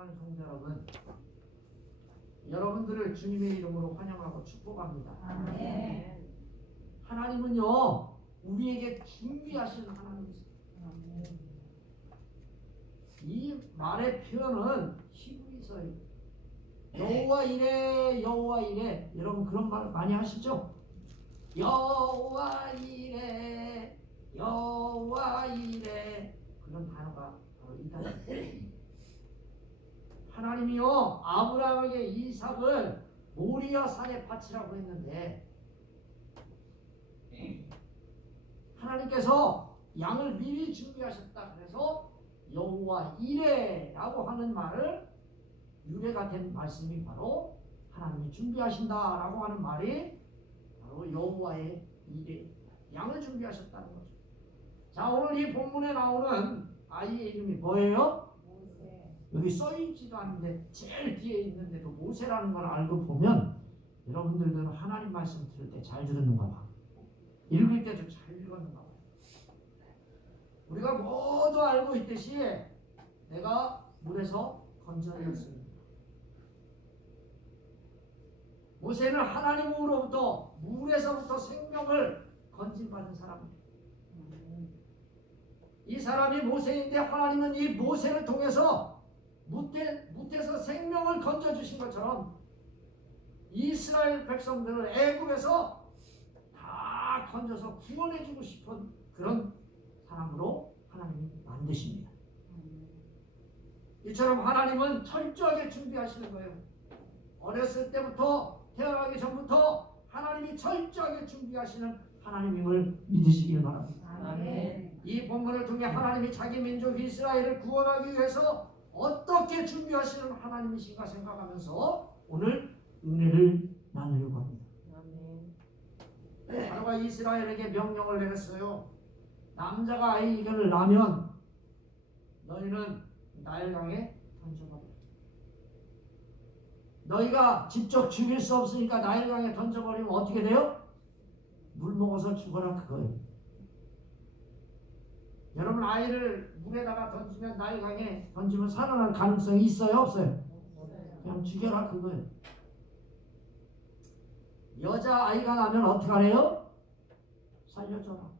사랑하는 성도 여러분, 여러분들을 주님의 이름으로 환영하고 축복합니다. 아멘. 하나님은요, 우리에게 준비하신 하나님이세요. 이 말의 표현은 히브리서예요. 여호와 이래, 여호와 이래. 여러분 그런 말 많이 하시죠? 여호와 이래, 여호와 이래. 그런 단어가 바로 이 단어예요. 하나님이요, 아브라함에게 이삭을 모리아 산에 바치라고 했는데 하나님께서 양을 미리 준비하셨다. 그래서 여호와 이레라고 하는 말을 유래가 된 말씀이 바로 하나님이 준비하신다라고 하는 말이 바로 여호와의 이레, 양을 준비하셨다는 거죠. 자, 오늘 이 본문에 나오는 아이의 이름이 뭐예요? 여기 써있지도 않은데 제일 뒤에 있는데도 모세라는 걸 알고 보면 여러분들도 하나님 말씀 들을 때 잘 들었는가 봐. 읽을 때도 잘 읽었는가 봐. 우리가 모두 알고 있듯이 내가 물에서 건져내었습니다. 모세는 하나님으로부터 물에서부터 생명을 건진받은 사람입니다. 이 사람이 모세인데 하나님은 이 모세를 통해서 뭇에서 생명을 건져주신 것처럼 이스라엘 백성들을 애굽에서 다 건져서 구원해주고 싶은 그런 사람으로 하나님이 만드십니다. 이처럼 하나님은 철저하게 준비하시는 거예요. 어렸을 때부터 태어나기 전부터 하나님이 철저하게 준비하시는 하나님임을 믿으시길 바랍니다. 아멘. 이 본문을 통해 하나님이 자기 민족 이스라엘을 구원하기 위해서 어떻게 준비하시는 하나님이신가 생각하면서 오늘 은혜를 나누려고 합니다. 바로가 이스라엘에게 명령을 내렸어요. 남자가 아이를 낳으면 너희는 나일강에 던져버려. 너희가 직접 죽일 수 없으니까 나일강에 던져버리면 어떻게 돼요? 물 먹어서 죽어라, 그거예요. 여러분, 아이를 물에다가 던지면, 나일강에 던지면 살아날 가능성이 있어요, 없어요? 그냥 죽여라, 그거예요. 여자 아이가 나면 어떻게 하래요? 살려줘라.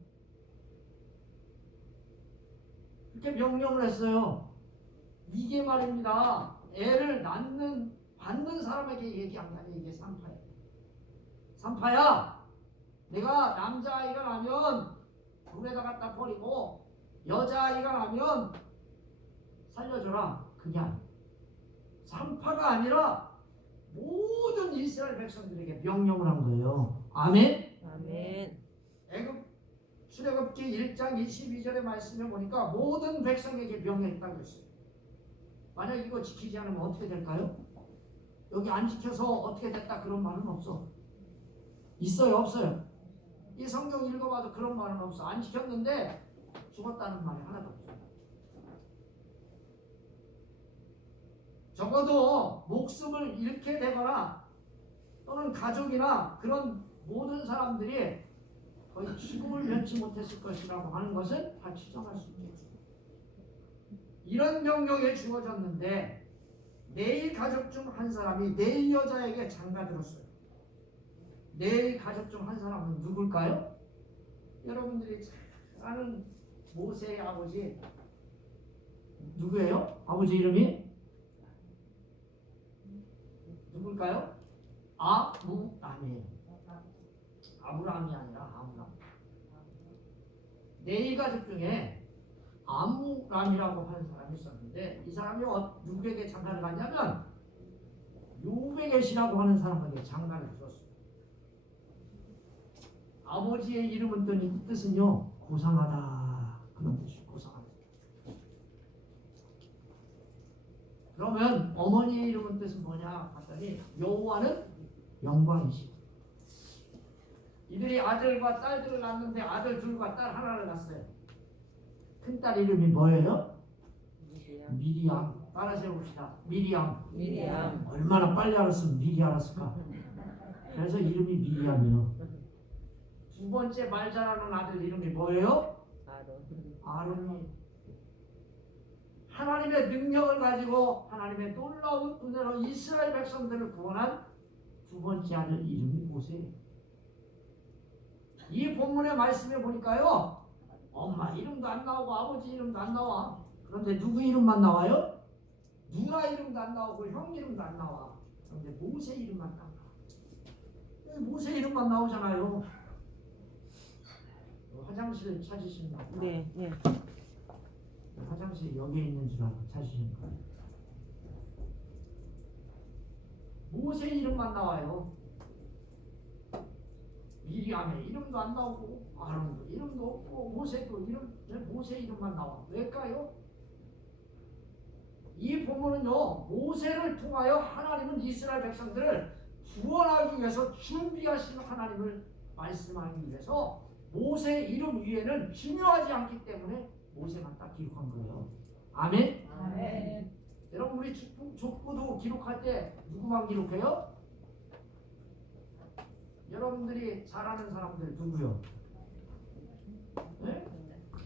그렇게 명령을 했어요. 이게 말입니다, 애를 받는 사람에게 얘기한 거 아니에요. 이게 산파예요. 산파야, 내가 남자아이가 나면 물에다 갖다 버리고 여자아이가 나면 살려줘라. 그게 아니에요. 산파가 아니라 모든 이스라엘 백성들에게 명령을 한 거예요. 아멘? 아멘. 애굽 출애굽기 1장 22절의 말씀에 보니까 모든 백성에게 명령했다고 했어요. 만약 이거 지키지 않으면 어떻게 될까요? 여기 안 지켜서 어떻게 됐다 그런 말은 없어. 있어요, 없어요? 이 성경 읽어봐도 그런 말은 없어. 안 지켰는데 죽었다는 말이 하나도 없어요. 적어도 목숨을 잃게 되거나 또는 가족이나 그런 모든 사람들이 거의 죽음을 면치 못했을 것이라고 하는 것은 다 추정할 수 있겠죠. 이런 명령이 주어졌는데 네일 가족 중 한 사람이 네일 여자에게 장가들었어요. 네일 가족 중 한 사람은 누굴까요? 여러분들이 잘 아는 모세의 아버지 누구예요? 아버지 이름이 누굴까요? 아므람이에요. 아브람이 아니라 아므람. 네일 가족 중에 아므람이라고 하는 사람이 있었는데 이 사람이 누구에게 장가를 갔냐면 요베겟이라고 하는 사람에게 장가를 들었어요. 아버지의 이름은 뜻은요, 고상하다, 그런 뜻이에요. 고상하다. 그러면 어머니의 이름은 뜻은 뭐냐 봤더니 여호와는 영광이시고. 이들이 아들과 딸들을 낳았는데 아들 둘과 딸 하나를 낳았어요. 큰딸 이름이 뭐예요? 미리암. 따라서 해봅시다. 미리암. 얼마나 빨리 알았으면 미리 알았을까? 그래서 이름이 미리암이에요. 두 번째 말 잘하는 아들 이름이 뭐예요? 아론이. 하나님의 능력을 가지고 하나님의 놀라운 은혜로 이스라엘 백성들을 구원한 두 번째 아들 이름이 모세예요. 이 본문의 말씀에 보니까요, 엄마 이름도 안 나오고 아버지 이름도 안 나와. 그런데 누구 이름만 나와요? 누나 이름도 안 나오고 형 이름도 안 나와. 그런데 모세 이름만 나와. 모세 이름만 나오잖아요. 화장실 찾으시나 보다. 네, 네. 화장실 여기에 있는 줄 알고 찾으신 거예요. 모세 이름만 나와요. 미리암의 이름도 안 나오고 아론도 이름도 없고 모세도 이름, 모세 이름만 나와. 왜일까요? 이 본문은요, 모세를 통하여 하나님은 이스라엘 백성들을 구원하기 위해서 준비하신 하나님을 말씀하기 위해서 모세 이름 위에는 중요하지 않기 때문에 모세만 딱 기록한 거예요. 아멘? 아멘. 여러분 우리 족보도 기록할 때 누구만 기록해요? 여러분들이 잘 아는 사람들 누구요? 네?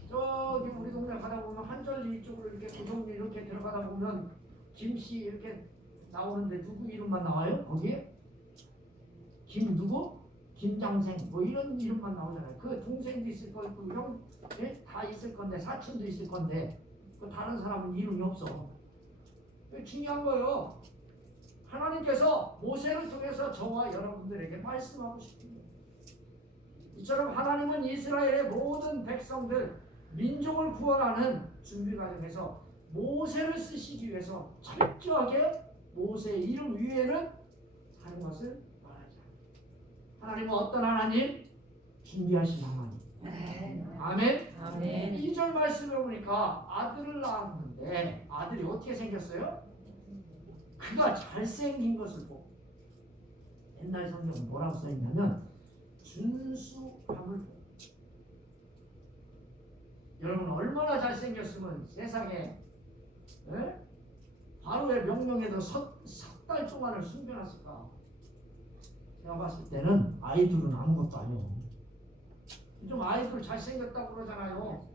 저기 우리 동네 가다 보면 한절리 이쪽으로 이렇게 고종리 이렇게 들어가다 보면 김씨 이렇게 나오는데 누구 이름만 나와요? 거기에? 김 누구? 김장생 뭐 이런 이름만 나오잖아요. 그 동생도 있을 거고 그 형 다 있을 건데 사촌도 있을 건데 그 다른 사람은 이름이 없어. 중요한 거예요. 하나님께서 모세를 통해서 저와 여러분들에게 말씀하고 싶은 거예요. 이처럼 하나님은 이스라엘의 모든 백성들 민족을 구원하는 준비 과정에서 모세를 쓰시기 위해서 철저하게 모세의 이름 위에는 다른 것을 말하지 않아요. 하나님은 어떤 하나님? 준비하신 하나님. 아멘. 아멘. 2절 말씀을 보니까 아들을 낳았는데 아들이 어떻게 생겼어요? 그가 잘생긴 것을 보고, 옛날 성경은 뭐라고 써있냐면 준수함을 보고. 여러분 얼마나 잘생겼으면 세상에 바로의 명령에도 석 달 동안을 숨겨놨을까? 제가 봤을 때는 아이돌은 아무것도 아니에요. 요즘 아이돌 잘생겼다고 그러잖아요.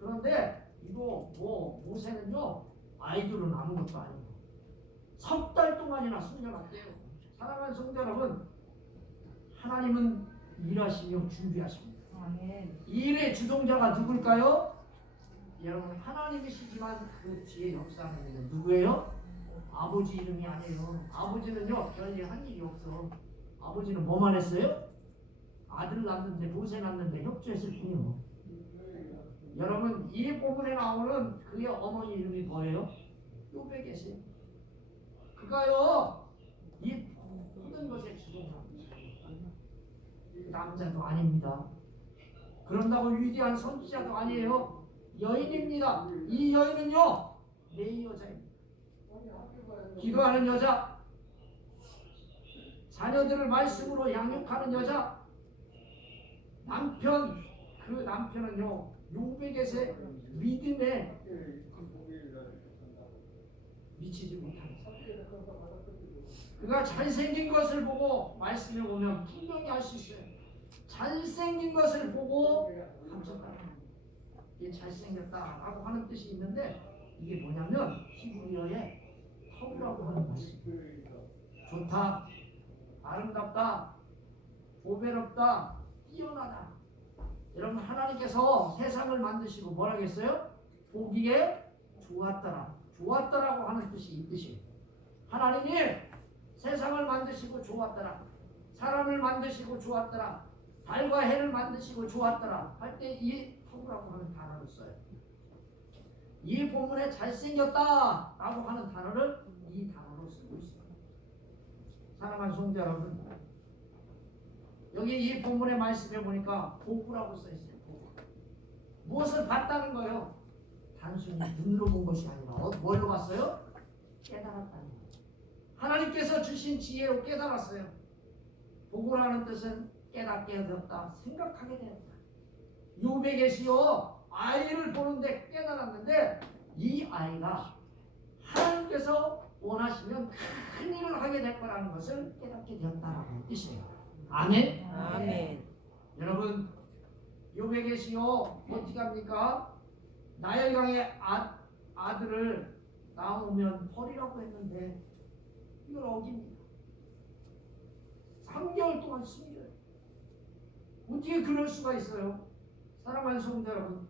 그런데 이거 모세는요 아이돌은 아무것도 아니에요. 석 달 동안이나 숨겨놨대요. 사랑하는 성도 여러분, 하나님은 일하시며 준비하십니다. 아멘. 이 일의 주동자가 누굴까요? 여러분 하나님이시지만 그 뒤에 역사하는 일은 누구예요? 아버지 이름이 아니에요. 아버지는요 별일 한 일이 없어. 아버지는 뭐만 했어요? 아들 낳는데 모세 낳는데 협조했을 뿐이요. 여러분 이 본문에 나오는 그의 어머니 이름이 뭐예요? 요백이세요. 그가요 이 모든 것의 주동자입니다. 남자도 아닙니다. 그런다고 위대한 선지자도 아니에요. 여인입니다. 이 여인은요 내 여자입니다. 기도하는 여자, 자녀들을 말씀으로 양육하는 여자, 남편, 그 남편은요 요백의 믿음에 미치지 못합니다. 그가 잘생긴 것을 보고 말씀에 보면 분명히 알 수 있어요. 잘생긴 것을 보고 감췄다. 이게 잘생겼다라고 하는 뜻이 있는데 이게 뭐냐면 히브리어에 터부라고 하는 말씀. 좋다, 아름답다, 보배롭다, 뛰어나다. 여러분 하나님께서 세상을 만드시고 뭐라고 했어요? 보기에 좋았더라. 좋았더라고 하는 뜻이 이 뜻이에요. 하나님이 세상을 만드시고 좋았더라. 사람을 만드시고 좋았더라. 달과 해를 만드시고 좋았더라 할 때 이 터부라고 하는 단어를 써요. 이 본문에 잘생겼다 라고 하는 단어를 이 단어로 쓰고 있어요. 사랑하는 성도 여러분, 여기 이 본문의 말씀에 보니까 보구라고 써있어요. 보구. 무엇을 봤다는 거예요? 단순히 눈으로 본 것이 아니라 뭘로 봤어요? 깨달았다는 거예요. 하나님께서 주신 지혜로 깨달았어요. 보고라는 뜻은 깨닫게 되었다, 생각하게 되었다. 요백에시요 아이를 보는데 깨달았는데 이 아이가 하나님께서 원하시면 큰 일을 하게 될 거라는 것을 깨닫게 되었다라는 뜻이에요. 아멘. 아멘. 여러분 요백에시요 어떻게 합니까? 나일강의 아들을 낳으면 버리라고 했는데 이걸 어깁니다. 3개월 동안 숨겨요. 어떻게 그럴 수가 있어요? 사랑하는 성도 여러분,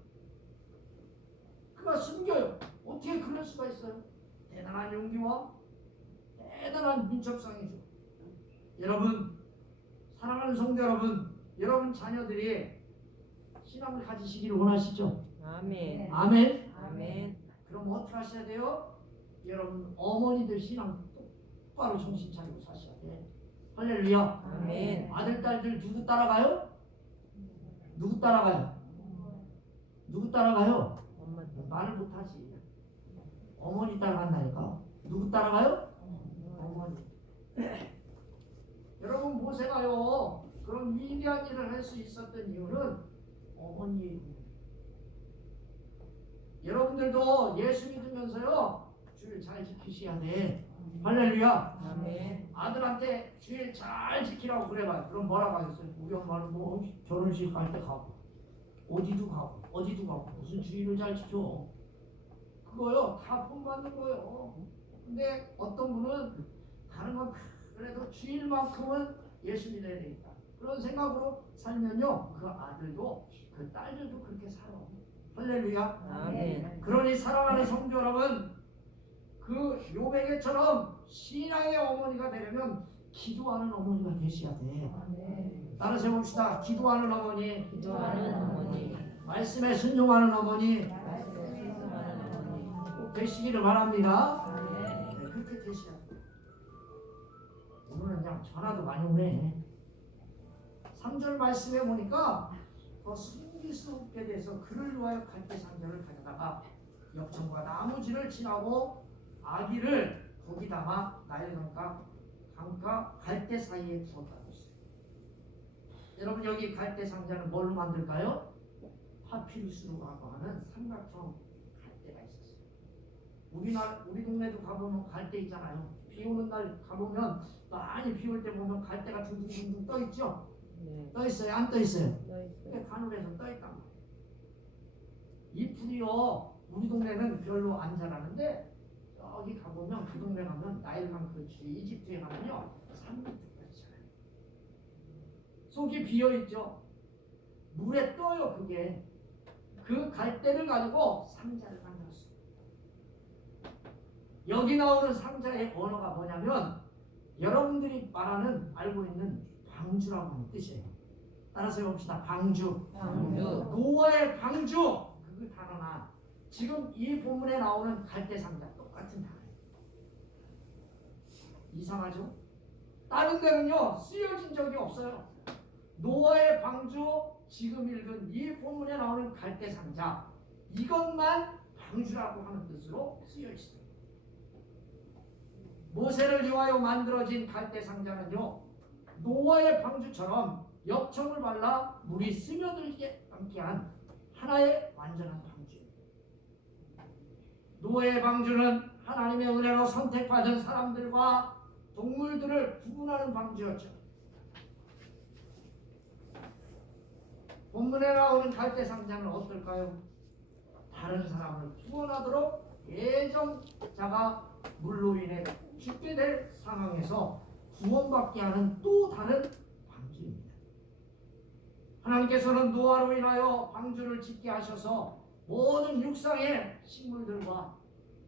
그가 숨겨요. 어떻게 그럴 수가 있어요? 대단한 용기와 대단한 민첩성이죠. 여러분, 사랑하는 성도 여러분, 여러분 자녀들이 신앙을 가지시기를 원하시죠? 아멘. 아멘. 아멘. 그럼 어떻게 하셔야 돼요? 여러분 어머니들 신앙 똑바로 정신 차리고 사셔야 돼. 할렐루야. 아멘. 아들 딸들 누구 따라가요? 누구 따라가요? 누구 따라가요? 엄마. 말을 못하지. 어머니 따라간다니까. 누구 따라가요? 어머니. 여러분 모세가요 그런 위대한 일을 할 수 있었던 이유는 어머니의 은혜. 여러분들도 예수 믿으면서요 주일 잘 지키셔야 돼. 할렐루야. 아멘. 아들한테 주일 잘 지키라고 그래봐요. 그럼 뭐라고 하겠어요? 우리 엄마는 뭐 결혼식 갈 때 가고 어디도 가고 무슨 주일을 잘 지켜. 그거요 다 본받는 거예요. 근데 어떤 분은 다른 건 그래도 주일만큼은 예수 믿어야 되겠다 그런 생각으로 살면요 그 아들도 그 딸들도 그렇게 살아. 할렐루야. 아멘. 그러니 사랑하는 성도 여러분, 그 요백에처럼 신앙의 어머니가 되려면 기도하는 어머니가 되셔야 돼. 따라서 해봅시다. 기도하는 어머니, 기도하는 어머니, 말씀에 순종하는 어머니 말씀에 순종하는 어머니. 꼭 되시기를 바랍니다. 네, 그렇게 되셔야 돼요. 오늘은 그냥 전화도 많이 오네. 3절 말씀에 보니까 더 숨기스럽게 돼서 그를 위하여 갈대상자를 가져다가 역청과 나무지를 지나고 아기를 거기다가 나일강가 갈대 사이에 두었다고 했어요. 여러분 여기 갈대상자는 뭘로 만들까요? 파피루스라고 하는 삼각형 갈대가 있었어요. 우리 동네도 가보면 갈대 있잖아요. 비 오는 날 가보면 많이 비 올 때 보면 갈대가 둥둥둥둥 떠 있죠. 네. 떠 있어요? 안 떠 있어요? 너 있어요. 근데 가늘에서 떠 있단 말이에요. 이 풀이요 우리 동네는 별로 안 자라는데 저기 가보면 그 동네 가면 나일강 그 주위 이집트에 가면요 3m까지 자라요. 속이 비어 있죠. 물에 떠요. 그게 그 갈대를 가지고 상자를 만들었어요. 여기 나오는 상자의 언어가 뭐냐면 여러분들이 말하는 알고 있는 방주라고 하는 뜻이에요. 따라서 해봅시다. 방주. 방주. 노아의 방주. 그 단어나 지금 이 본문에 나오는 갈대 상자 똑같은 단어예요. 이상하죠? 다른 데는요 쓰여진 적이 없어요. 노아의 방주, 지금 읽은 이 본문에 나오는 갈대 상자 이것만 방주라고 하는 뜻으로 쓰여 있어요. 모세를 위하여 만들어진 갈대 상자는요 노아의 방주처럼 엽청을 발라 물이 스며들지 않게 한 하나의 완전한 방주입니다. 노아의 방주는 하나님의 은혜로 선택받은 사람들과 동물들을 구분하는 방주였죠. 본문에 나오는 갈대 상자는 어떨까요? 다른 사람을 구원하도록 예정자가 물로 인해 죽게 될 상황에서 구원받게 하는 또 다른 방주입니다. 하나님께서는 노아로 인하여 방주를 짓게 하셔서 모든 육상의 식물들과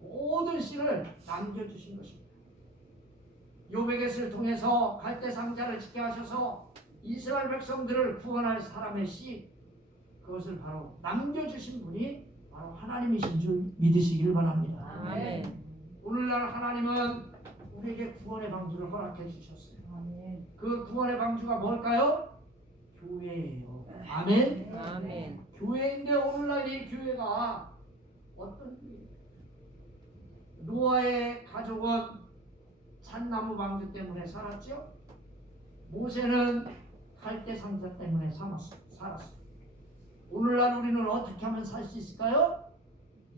모든 씨를 남겨주신 것입니다. 요백에스를 통해서 갈대 상자를 짓게 하셔서 이스라엘 백성들을 구원할 사람의 씨 그것을 바로 남겨주신 분이 바로 하나님이신 줄 믿으시길 바랍니다. 아멘. 오늘날 하나님은 우리에게 구원의 방주를 허락해 주셨어요. 그 구원의 방주가 뭘까요? 교회예요. 아멘. 아멘. 교회인데 오늘날 이 교회가 어떤 교회예요? 노아의 가족은 잣나무 방주 때문에 살았죠. 모세는 갈대 상자 때문에 살았어요. 오늘날 우리는 어떻게 하면 살 수 있을까요?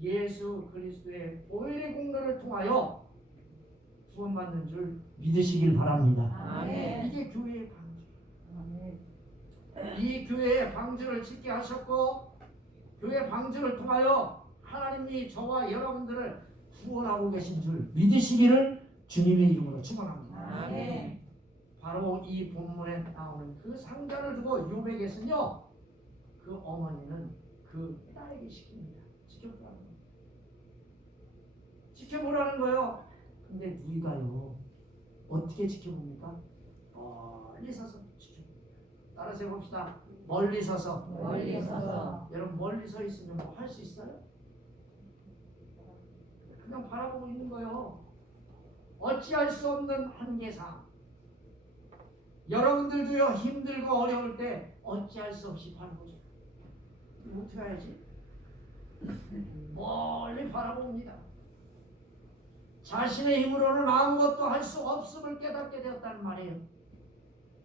예수 그리스도의 보혈의 공로를 통하여 구원받는 줄 믿으시길 바랍니다. 아멘. 이게 교회의 방주. 이 교회의 방주를 짓게 하셨고 교회 방주를 통하여 하나님이 저와 여러분들을 구원하고 계신 줄 믿으시기를 주님의 이름으로 축원합니다. 아멘. 바로 이 본문에 나오는 그 상자를 두고 욥에게서는요, 그 어머니는 그 딸에게 시킵니다. 지켜보라는 거예요. 지켜보라는 거예요. 근데 네가요 어떻게 지켜봅니까? 멀리 서서 지켜봅니다. 따라서 해봅시다. 멀리 서서. 멀리 서서. 여러분 멀리 서 있으면 뭐 할 수 있어요? 그냥 바라보고 있는 거예요. 어찌할 수 없는 한계상. 여러분들도요 힘들고 어려울 때 어찌할 수 없이 바라보죠. 어떻게 해야지? 멀리 바라봅니다. 자신의 힘으로는 아무것도 할 수 없음을 깨닫게 되었다는 말이에요.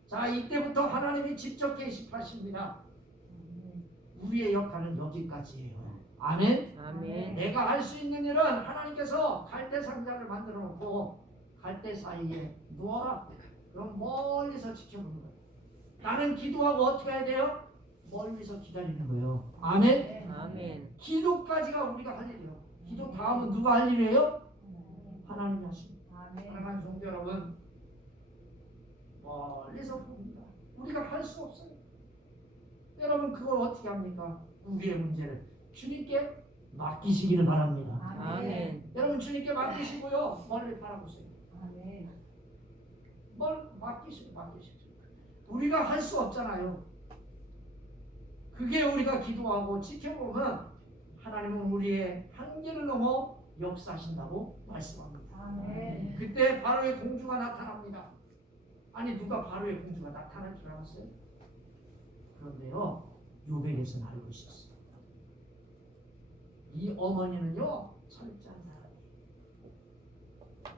자, 이때부터 하나님이 직접 개입하십니다. 우리의 역할은 여기까지예요. 아멘. 아멘. 내가 할 수 있는 일은 하나님께서 갈대 상자를 만들어 놓고 갈대 사이에 누워라. 그럼 멀리서 지켜보는 거예요. 나는 기도하고 어떻게 해야 돼요? 멀리서 기다리는 거예요. 아멘. 아멘. 기도까지가 우리가 할 일이에요. 기도 다음은 누가 할 일이에요? 하나님이 하십니다. 사랑하는 성도 여러분, 멀리서 봅니다. 우리가 할 수 없어요. 여러분 그걸 어떻게 합니까? 우리의 문제를 주님께 맡기시기를 바랍니다. 아멘. 여러분 주님께 맡기시고요. 멀리 바라보세요. 맡기시고. 우리가 할 수 없잖아요. 그게 우리가 기도하고 지켜보면 하나님은 우리의 한계를 넘어 역사하신다고 말씀합니다. 그때 바로의 공주가 나타납니다. 아니 누가 바로의 공주가 나타날 줄 알았어요? 그런데요 욥에게서는 알고 있었어요. 이 어머니는요 철저한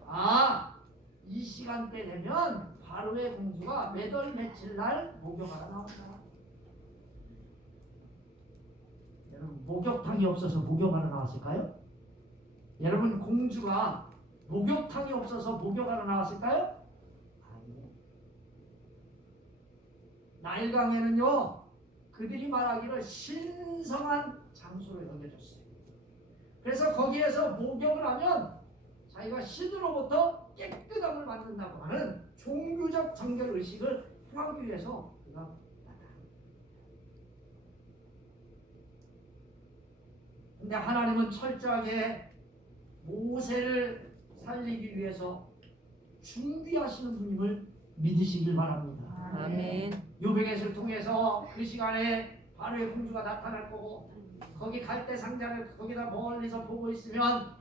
사람이에요. 이 시간대 되면 바로의 공주가 몇 월 며칠 날 목욕하러 나온다. 여러분 목욕탕이 없어서 목욕하러 나왔을까요? 여러분 공주가 목욕탕이 없어서 목욕하러 나왔을까요? 아니요. 나일강에는요 그들이 말하기를 신성한 장소로 여겨졌어요. 그래서 거기에서 목욕을 하면 자기가 신으로부터 깨끗함을 받는다고 하는 종교적 정결 의식을 행하기 위해서 그가 나타납니다. 근데 하나님은 철저하게 모세를 살리기 위해서 준비하시는 분임을 믿으시길 바랍니다. 아멘. 욥에게를 통해서 그 시간에 바로의 공주가 나타날 거고 거기 갈대 상자를 거기다 멀리서 보고 있으면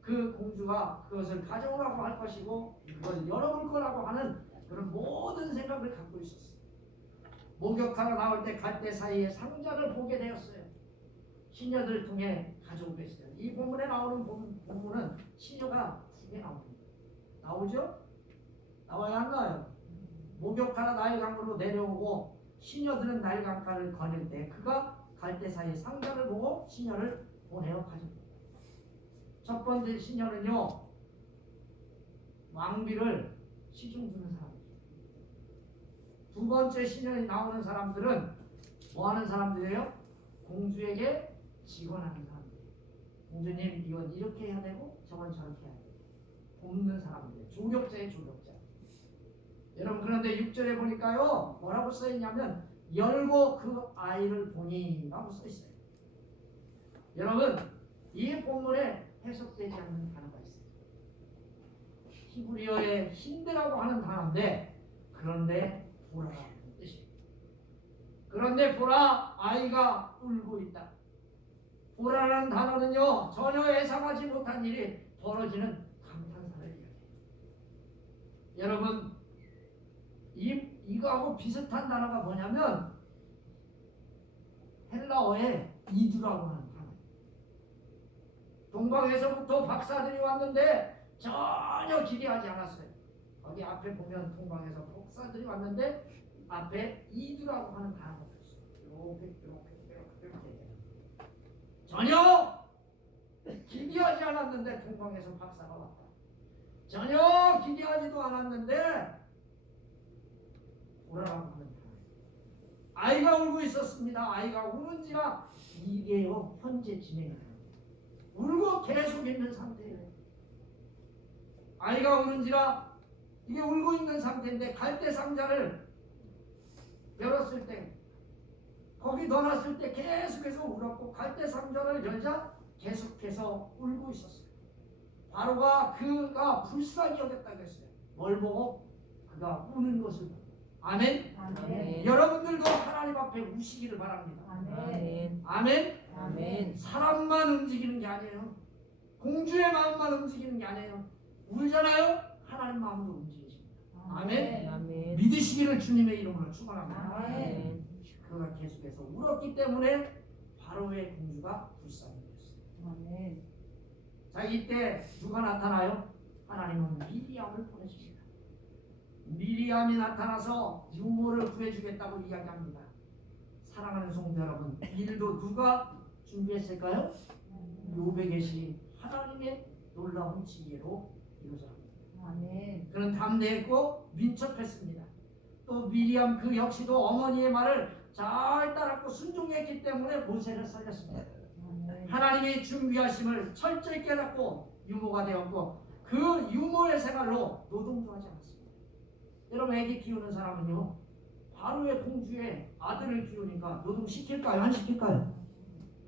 그 공주가 그것을 가져오라고 할 것이고 그것을 열어볼 거라고 하는 그런 모든 생각을 갖고 있었어요. 목욕하러 나올 때 갈대 사이에 상자를 보게 되었어요. 시녀들 통해 가져오고 있어요. 이 본문에 나오는 본문은 시녀가 2개 나옵니다. 나오죠? 나와야 안 나와요? 목욕하러 나일강으로 내려오고 시녀들은 나일강가를 거닐 때 그가 갈대 사이에 상자를 보고 시녀를 보내어 가져옵니다. 첫 번째 시녀는요 왕비를 시중 두는 사람이에요. 두 번째 시녀에 나오는 사람들은 뭐 하는 사람들이에요? 공주에게 직원하는 사람들이에요. 공주님 이건 이렇게 해야 되고 저건 저렇게 해야 되고 돕는 사람들이에요. 조력자의 조력자. 여러분 그런데 6절에 보니까요 뭐라고 써있냐면 열고 그 아이를 보니 라고 써있어요. 여러분 이 본문에 해석되지 않는 단어가 있어요. 히브리어의 힌드라고 하는 단어인데 그런데 보라라는 뜻입니다. 그런데 보라 아이가 울고 있다. 보라라는 단어는요 전혀 예상하지 못한 일이 벌어지는 감탄사를 이야기해요. 여러분 이거하고 비슷한 단어가 뭐냐면 헬라어의 이두라고 하는 단어. 동방에서부터 박사들이 왔는데 전혀 기대하지 않았어요. 거기 앞에 보면 동방에서 박사들이 왔는데 앞에 이두라고 하는 단어가 있어요. 이렇게 전혀 기대하지 않았는데 동방에서 박사가 왔다. 전혀 기대하지도 않았는데 보라라고 하는 단어. 아이가 울고 있었습니다. 아이가 우는지라 이게요 현재 진행이 됩니다. 울고 계속 있는 상태예요. 아이가 우는지라 이게 울고 있는 상태인데 갈대 상자를 열었을 때 거기 넣어놨을 때 계속해서 울었고 갈대 상자를 열자 계속해서 울고 있었어요. 바로가 그가 불쌍히 여겼다고 했어요. 뭘 보고? 그가 우는 것을 보고. 아멘. 아멘. 여러분들도 하나님 앞에 우시기를 바랍니다. 아멘. 아멘. 아멘. 사람만 움직이는 게 아니에요. 공주의 마음만 움직이는 게 아니에요. 울잖아요. 하나님 마음도 움직이십니다. 아멘. 아멘. 믿으시기를 주님의 이름으로 축원합니다. 아멘. 그가 계속해서 울었기 때문에 바로의 공주가 불쌍히 됐어요. 자, 이때 누가 나타나요? 하나님은 미리암을 보내십니다. 미리암이 나타나서 유모를 구해주겠다고 이야기합니다. 사랑하는 성도 여러분, 일도 누가 준비했을까요? 요배 계시 하나님의 놀라운 지혜로 이루어집니다. 그는 담대했고 민첩했습니다. 또 미리암 그 역시도 어머니의 말을 잘 따랐고 순종했기 때문에 모세를 살렸습니다. 하나님이 준비하심을 철저히 깨닫고 유모가 되었고 그 유모의 생활로 노동도 하지 않았습니다. 여러분, 애기 키우는 사람은요, 바로의 공주의 아들을 키우니까 노동시킬까요? 안 시킬까요?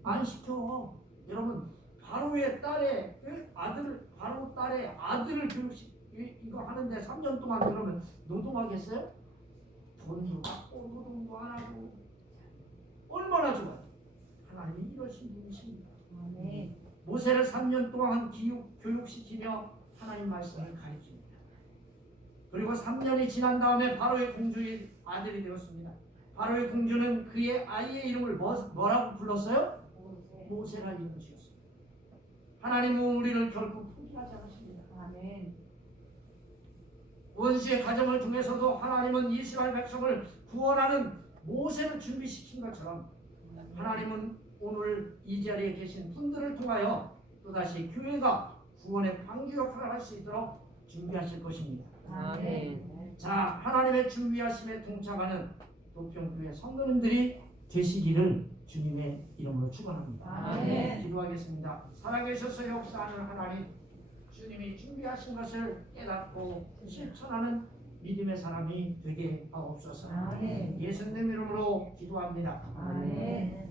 안 시켜. 여러분, 바로의 딸의 아들, 바로 딸의 아들을 이거 하는데 3년 동안 그러면 노동하겠어요? 돈도 받고 노동도 안 하고 얼마나 좋아요. 하나님이 이러신 분이십니다. 모세를 3년 동안 교육시키며 하나님 말씀을 가르칩니다. 그리고 3년이 지난 다음에 바로의 공주의 아들이 되었습니다. 바로의 공주는 그의 아이의 이름을 뭐라고 불렀어요? 모세라 이름을 지었습니다. 하나님은 우리를 결코 포기하지 않으십니다. 원수의 가정을 통해서도 하나님은 이스라엘 백성을 구원하는 모세를 준비시킨 것처럼 하나님은 오늘 이 자리에 계신 분들을 통하여 또다시 교회가 구원의 방주 역할을 할 수 있도록 준비하실 것입니다. 아멘. 자, 하나님의 준비하심에 동참하는 도평교회 성도님들이 되시기를 주님의 이름으로 축원합니다. 아멘. 기도하겠습니다. 살아계셔서 역사하는 하나님, 주님이 준비하신 것을 깨닫고 실천하는 믿음의 사람이 되게 하옵소서. 아멘. 예수님 이름으로 기도합니다. 아멘.